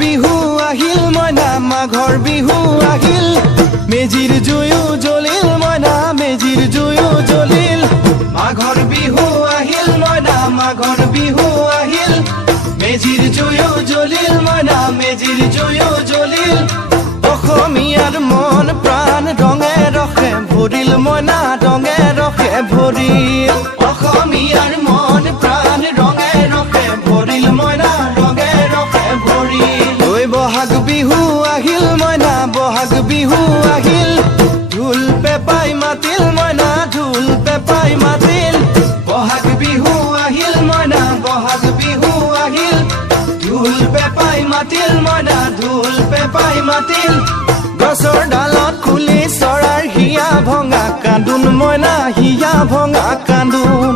বিহু আহিল মইনা মাঘৰ বিহু আহিল মেজিৰ জুয়ো জ্বলিল মইনা মেজিৰ জুয়ো জ্বলিল মাঘৰ বিহু আহিল মইনা মাঘৰ বিহু আহিল মেজিৰ জুয়ো জ্বলিল মইনা মেজিৰ জুয়ো জ্বলিল অসমীয়াৰ মন প্ৰাণ ৰঙে ৰখে ভৰিল মইনা ৰঙে ৰখে ভৰিল অসমীয়াৰ মন প্ৰাণ ৰঙে ৰখে ভৰিল মইনা ৰঙে ৰখে ভৰিল ঐ বহাগ বিহু আহিল মইনা বহাগ বিহু আহিল ঢোল পেপাই মাতিল মইনা ঢোল পেপাই মাতিল বহাগ বিহু আহিল মইনা বহাগ বিহু আহিল ঢোল পেপাই মাতিল মইনা ঢোল পেপাই মাতিল গছৰ ডালত খুলি চৰাৰ হিয়া ভঙা কান্দোন মইনা হিয়া ভঙা কান্দোন